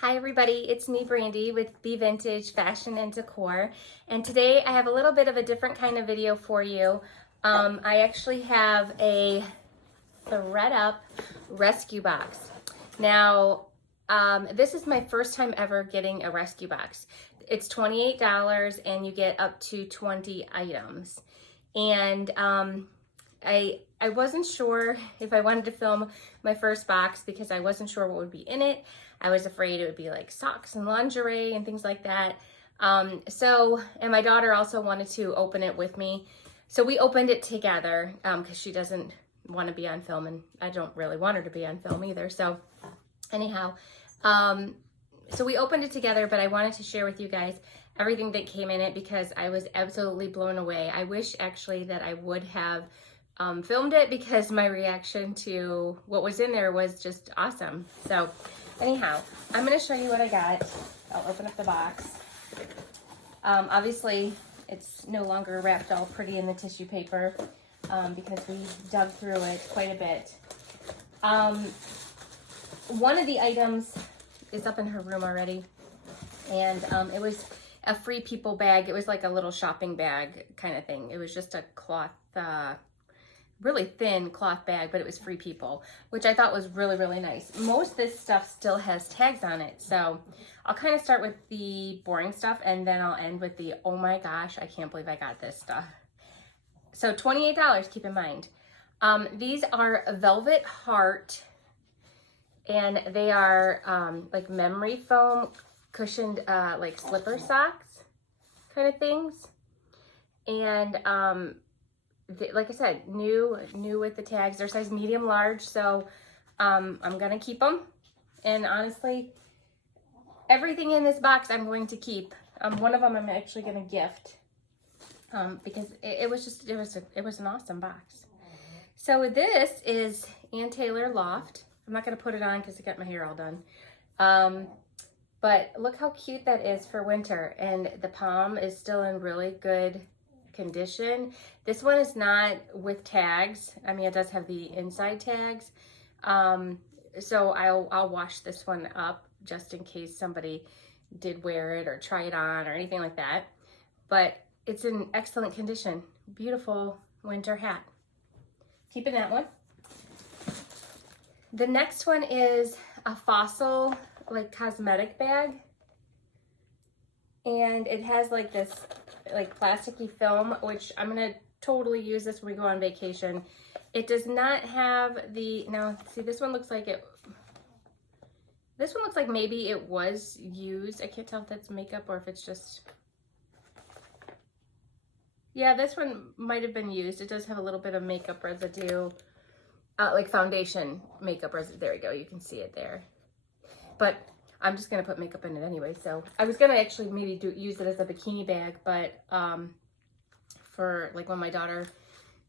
Hi everybody, it's me Brandy with Be Vintage Fashion and Decor, and today I have a little bit of a different kind of video for you. I actually have a thread up rescue box. Now, this is my first time ever getting a rescue box. It's $28 and you get up to 20 items. And I wasn't sure if I wanted to film my first box because I wasn't sure what would be in it. I was afraid it would be like socks and lingerie and things like that. And my daughter also wanted to open it with me. So we opened it together because she doesn't want to be on film and I don't really want her to be on film either. So anyhow, so we opened it together, but I wanted to share with you guys everything that came in it because I was absolutely blown away. I wish actually that I would have filmed it because my reaction to what was in there was just awesome. So anyhow, I'm going to show you what I got. I'll open up the box. Obviously, it's no longer wrapped all pretty in the tissue paper because we dug through it quite a bit. One of the items is up in her room already, and it was a Free People bag. It was like a little shopping bag kind of thing. It was just a cloth, really thin cloth bag, but it was Free People, which I thought was really, really nice. Most of this stuff still has tags on it, so I'll kind of start with the boring stuff, and then I'll end with the, oh my gosh, I can't believe I got this stuff. So $28, keep in mind. These are Velvet Heart, and they are like memory foam cushioned like slipper socks kind of things. And like I said, new with the tags. They're size medium large, so I'm gonna keep them. And honestly, everything in this box I'm going to keep. One of them I'm actually gonna gift because it was an awesome box. So this is Ann Taylor Loft. I'm not gonna put it on because I got my hair all done. But look how cute that is for winter, and the palm is still in really good condition. This one is not with tags. I mean, it does have the inside tags. So I'll wash this one up just in case somebody did wear it or try it on or anything like that. But it's in excellent condition. Beautiful winter hat. Keeping that one. The next one is a Fossil like cosmetic bag. And it has like this like plasticky film, which I'm gonna totally use this when we go on vacation. It does not have the, now see, this one looks like maybe it was used. I can't tell if that's makeup or if it's just, yeah, this one might have been used. It does have a little bit of makeup residue, like foundation makeup residue. There we go, you can see it there. But I'm just gonna put makeup in it anyway. So I was gonna actually maybe use it as a bikini bag, but for like when my daughter,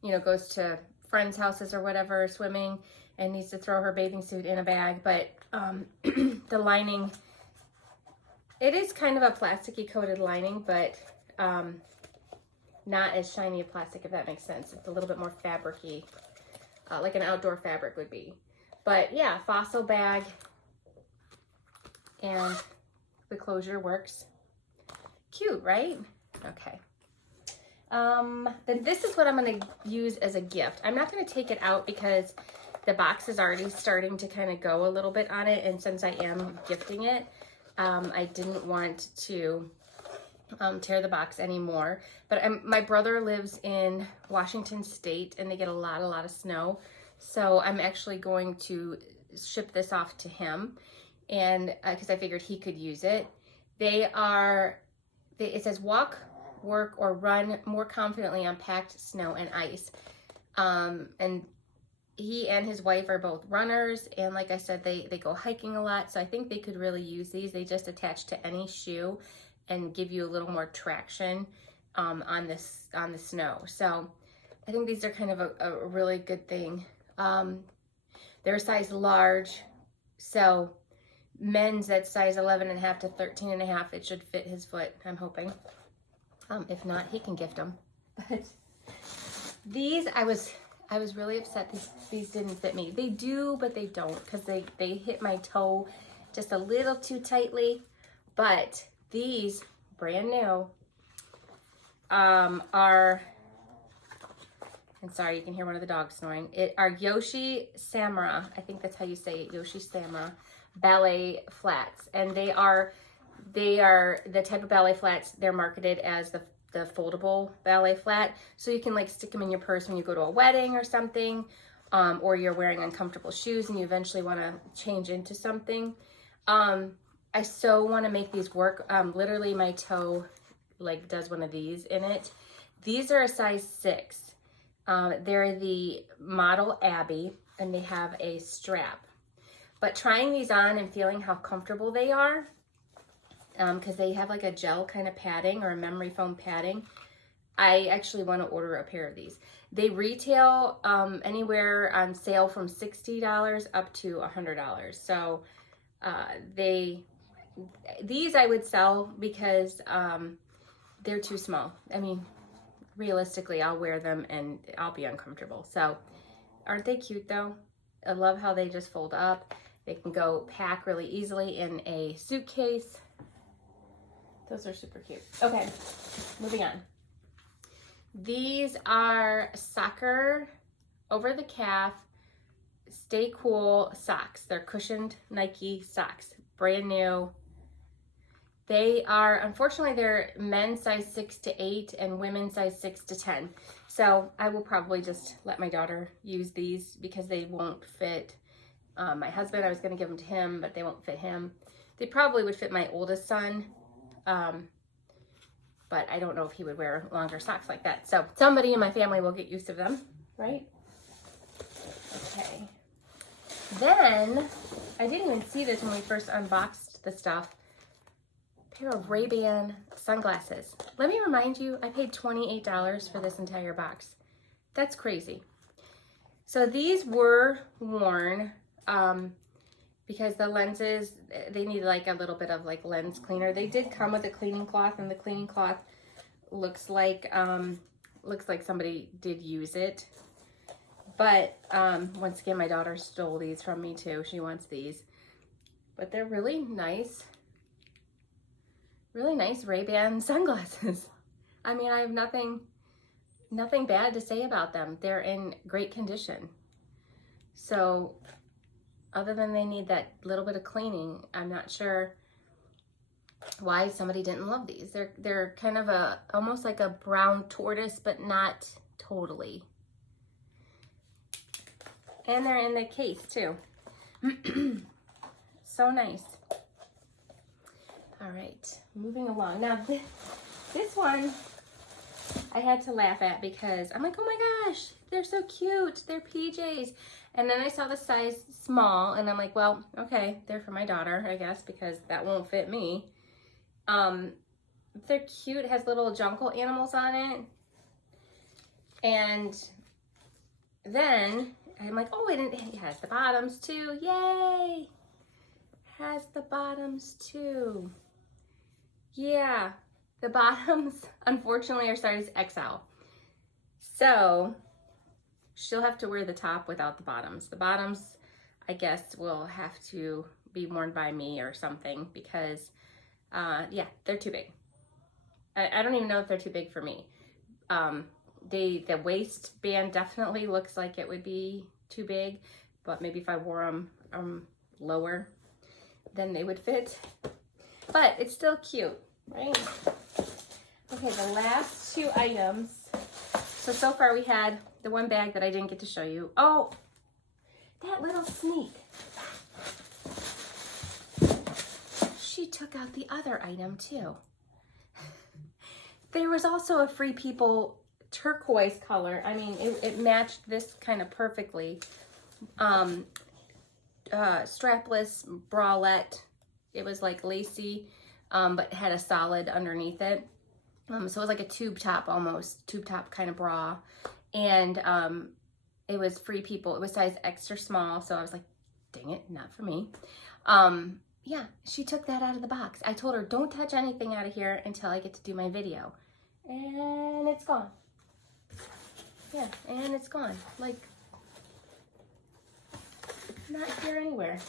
you know, goes to friends' houses or whatever, swimming, and needs to throw her bathing suit in a bag. But the lining, it is kind of a plasticky coated lining, but not as shiny a plastic, if that makes sense. It's a little bit more fabric-y, like an outdoor fabric would be. But yeah, Fossil bag. And the closure works. Cute, right? Okay. Then this is what I'm going to use as a gift. I'm not going to take it out because the box is already starting to kind of go a little bit on it. And since I am gifting it, I didn't want to tear the box anymore. But my brother lives in Washington State and they get a lot of snow. So I'm actually going to ship this off to him. And because I figured he could use it. It says walk, work, or run more confidently on packed snow and ice. And he and his wife are both runners, and like I said, they go hiking a lot, so I think they could really use these. They just attach to any shoe and give you a little more traction on the snow. So I think these are kind of a really good thing. They're size large, so men's that's size 11.5 to 13.5. It should fit his foot, I'm hoping. If not, he can gift them. But these, I was really upset these didn't fit me. They do, but they don't, because they hit my toe just a little too tightly. But these, brand new, are, and sorry, you can hear one of the dogs snoring. Are Yoshi Samurai. I think that's how you say it, Yoshi Samurai ballet flats. And they are the type of ballet flats, they're marketed as the foldable ballet flat. So you can like stick them in your purse when you go to a wedding or something, or you're wearing uncomfortable shoes and you eventually want to change into something. I so want to make these work. Literally my toe like does one of these in it. These are a size 6. They're the model Abby, and they have a strap. But trying these on and feeling how comfortable they are, because they have like a gel kind of padding or a memory foam padding, I actually want to order a pair of these. They retail anywhere on sale from $60 up to $100. So these I would sell because they're too small. I mean, realistically, I'll wear them and I'll be uncomfortable. So aren't they cute though? I love how they just fold up. They can go pack really easily in a suitcase. Those are super cute. Okay, moving on. These are soccer over the calf, stay cool socks. They're cushioned Nike socks, brand new. They are, unfortunately, they're men's size 6 to 8 and women's size 6 to 10. So I will probably just let my daughter use these because they won't fit my husband. I was going to give them to him, but they won't fit him. They probably would fit my oldest son, but I don't know if he would wear longer socks like that. So somebody in my family will get used to them, right? Okay. Then, I didn't even see this when we first unboxed the stuff. Pair of RayBan sunglasses. Let me remind you, I paid $28 for this entire box. That's crazy. So these were worn because the lenses, they need like a little bit of like lens cleaner. They did come with a cleaning cloth, and the cleaning cloth looks like somebody did use it. But once again, my daughter stole these from me too. She wants these. But they're really nice RayBan sunglasses. I mean, I have nothing bad to say about them. They're in great condition. So other than they need that little bit of cleaning, I'm not sure why somebody didn't love these. They're kind of almost like a brown tortoise, but not totally. And they're in the case too. So nice. All right, moving along. Now this one I had to laugh at because I'm like, oh my gosh, they're so cute. They're PJs. And then I saw the size small and I'm like, well, okay, they're for my daughter, I guess, because that won't fit me. They're cute. It has little jungle animals on it. And then I'm like, oh, it has the bottoms too. Yay! Has the bottoms too. Yeah, the bottoms, unfortunately, are size XL. So she'll have to wear the top without the bottoms. The bottoms, I guess, will have to be worn by me or something because, yeah, they're too big. I don't even know if they're too big for me. The waistband definitely looks like it would be too big, but maybe if I wore them lower, then they would fit. But it's still cute, right? Okay, the last 2 items. So far we had the one bag that I didn't get to show you. Oh, that little sneak. She took out the other item too. There was also a Free People turquoise color. I mean, it matched this kind of perfectly. Strapless bralette. It was like lacy, but had a solid underneath it. So it was like a tube top, almost tube top kind of bra. And it was Free People. It was size extra small. So I was like, dang it, not for me. Yeah, she took that out of the box. I told her, don't touch anything out of here until I get to do my video. And it's gone. Yeah, and it's gone. Like, not here anywhere.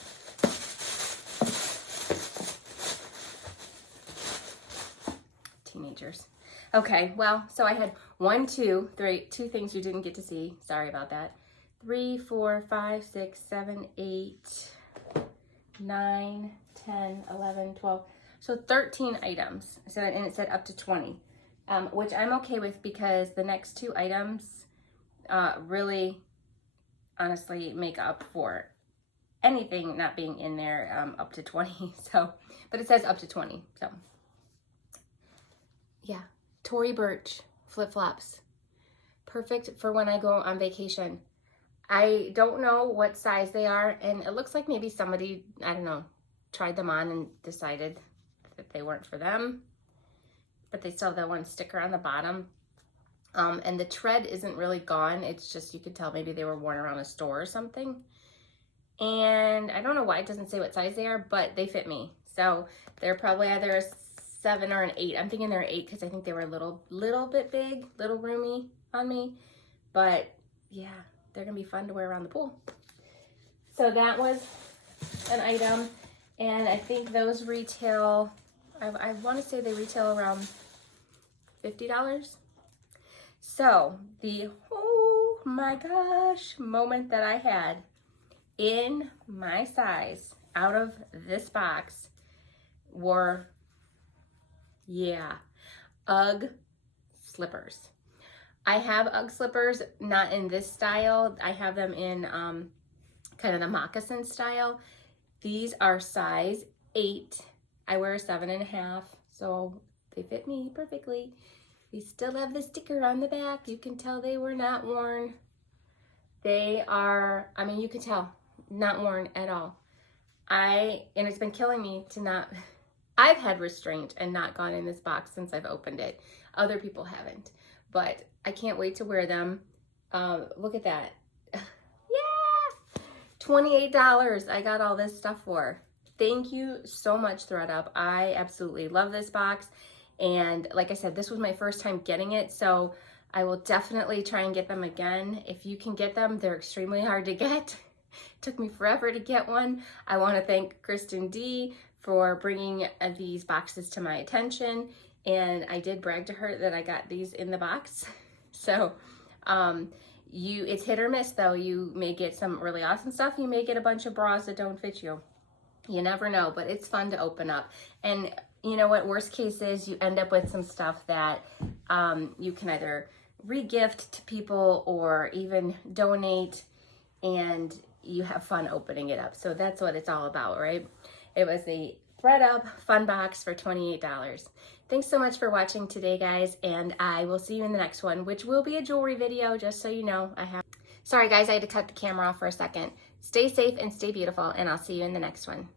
fingers. Okay, well, so I had 1, 2, 3, 2 things you didn't get to see. Sorry about that. 3, 4, 5, 6, 7, 8, 9, 10, 11, 12. So 13 items. So, and it said up to 20, which I'm okay with because the next 2 items really, honestly, make up for anything not being in there up to 20. So, but it says up to 20. So, yeah. Tory Burch flip-flops. Perfect for when I go on vacation. I don't know what size they are, and it looks like maybe somebody, I don't know, tried them on and decided that they weren't for them, but they still have that one sticker on the bottom. And the tread isn't really gone. It's just, you could tell maybe they were worn around a store or something. And I don't know why it doesn't say what size they are, but they fit me. So they're probably either a 7 or an 8. I'm thinking they're 8 because I think they were a little bit big, little roomy on me. But yeah, they're gonna be fun to wear around the pool. So that was an item, and I think those retail, I want to say they retail around $50. So the, oh my gosh, moment that I had in my size out of this box were, yeah, UGG slippers. I have UGG slippers, not in this style. I have them in kind of the moccasin style. These are size 8. I wear a 7.5, so they fit me perfectly. They still have the sticker on the back. You can tell they were not worn. They are, I mean, you can tell, not worn at all. And it's been killing me to not, I've had restraint and not gone in this box since I've opened it. Other people haven't, but I can't wait to wear them. Look at that. Yeah! $28 I got all this stuff for. Thank you so much, ThredUp. I absolutely love this box. And like I said, this was my first time getting it, so I will definitely try and get them again. If you can get them, they're extremely hard to get. Took me forever to get one. I want to thank Kristen D for bringing these boxes to my attention. And I did brag to her that I got these in the box. So it's hit or miss though. You may get some really awesome stuff. You may get a bunch of bras that don't fit you. You never know, but it's fun to open up. And you know what, worst case is you end up with some stuff that you can either re-gift to people or even donate, and you have fun opening it up. So that's what it's all about, right? It was a ThredUp fun box for $28. Thanks so much for watching today, guys, and I will see you in the next one, which will be a jewelry video, just so you know. Sorry guys, I had to cut the camera off for a second. Stay safe and stay beautiful, and I'll see you in the next one.